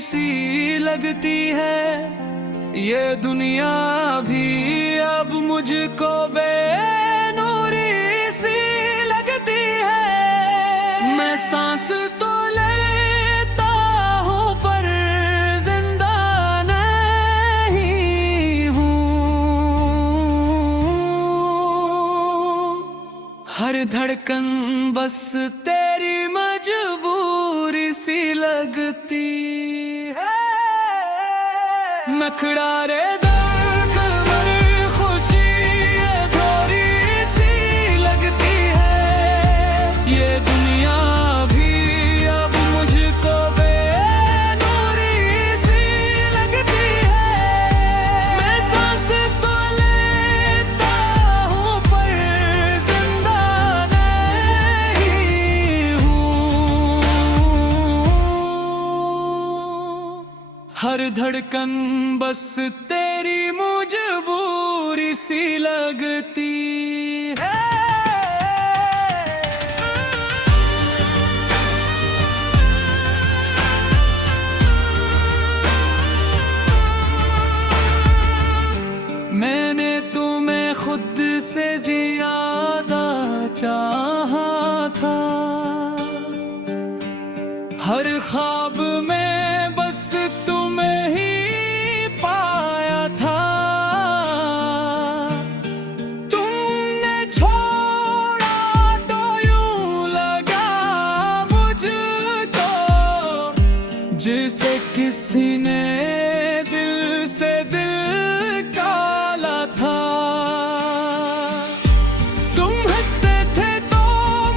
सी लगती है। ये दुनिया भी अब मुझको बेनूरी सी लगती है। मैं सांस तो लेता हूँ पर जिंदा नहीं हूँ। हर धड़कन बस तेरी मजबूरी सी लगती है। नखड़ा रे दर्द भरी खुशी थोड़ी सी लगती है। ये दुनिया भी अब मुझको बेनूरी सी लगती है। मैं सांस तो लेता हूँ पर जिंदा नहीं हूँ। हर धड़कन बस तेरी मजबूरी सी लगती है। मैंने तुम्हें खुद से ज्यादा चाहा था। हर ख्वाब में बस तुम्हें ही पाया था। तुमने छोड़ा तो यूं लगा मुझको जैसे किसी ने दिल से दिल काला था। तुम हंसते थे तो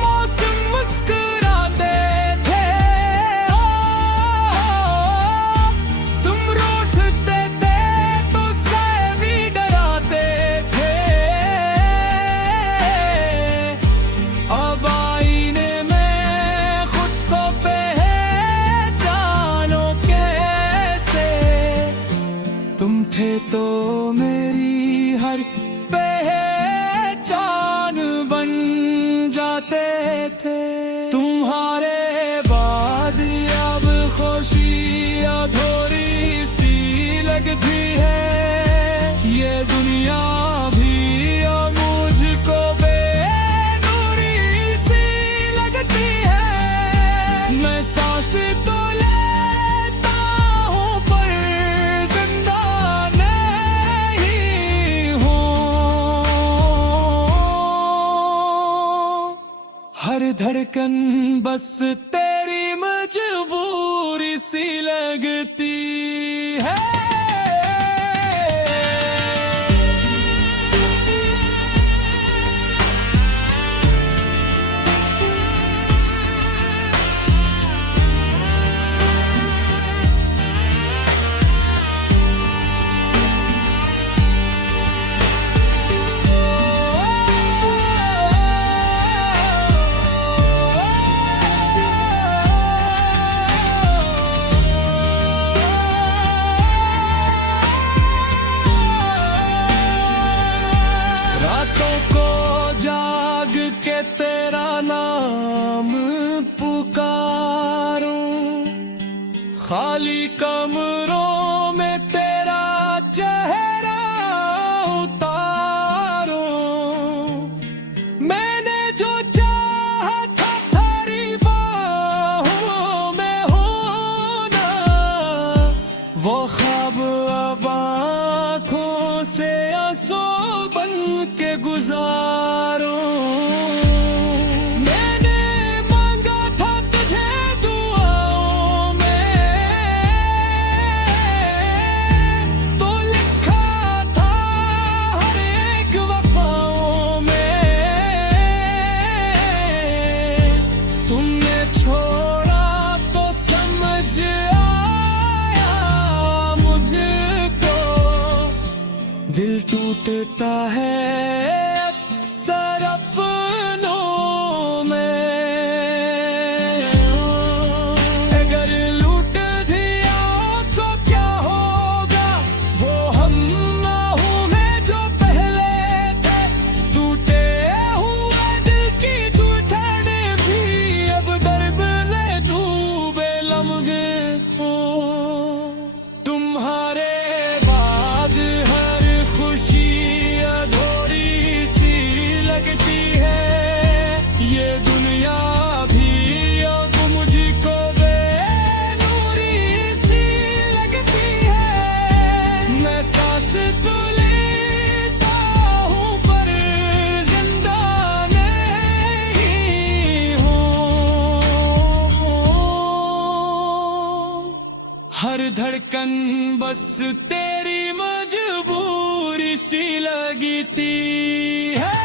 मौसम मुस्कुराते थे। तुम रूठते थे तो सभी डराते थे। अब आईने में खुद को पहचानो कैसे। तुम थे तो मेरी हर पहचान बन जाते थे। तुम्हारे बाद अब खुशी अधूरी सी लगती है। ये दुनिया भी अब मुझको बेनूरी सी लगती है। मैं सांस तो लेता हूँ पर जिंदा नहीं हूँ। हर धड़कन बस तेरी मजबूरी सी लगती है। रातों को जाग के तेरा नाम पुकारूं। खाली कमरों में तेरा चेहरा उतारूं। मैंने जो चाहा था तेरी बाहों में होना। वो ख्वाब अब आँखों से आंसू बन के गुजारो। मैंने मांगा था तुझे दुआओं में तो लिखा था हर एक वफाओं में। तुमने छोड़ा तो समझ आया मुझको। दिल टूटता है अक्सर अपनों में। अगर लूट दिया तो क्या होगा। वो हम आहू में जो पहले थे। टूटे हुए दिल की टूटन भी अब दर्द ले डूबे लम्हे को। हर धड़कन बस तेरी मजबूरी सी लगी थी है।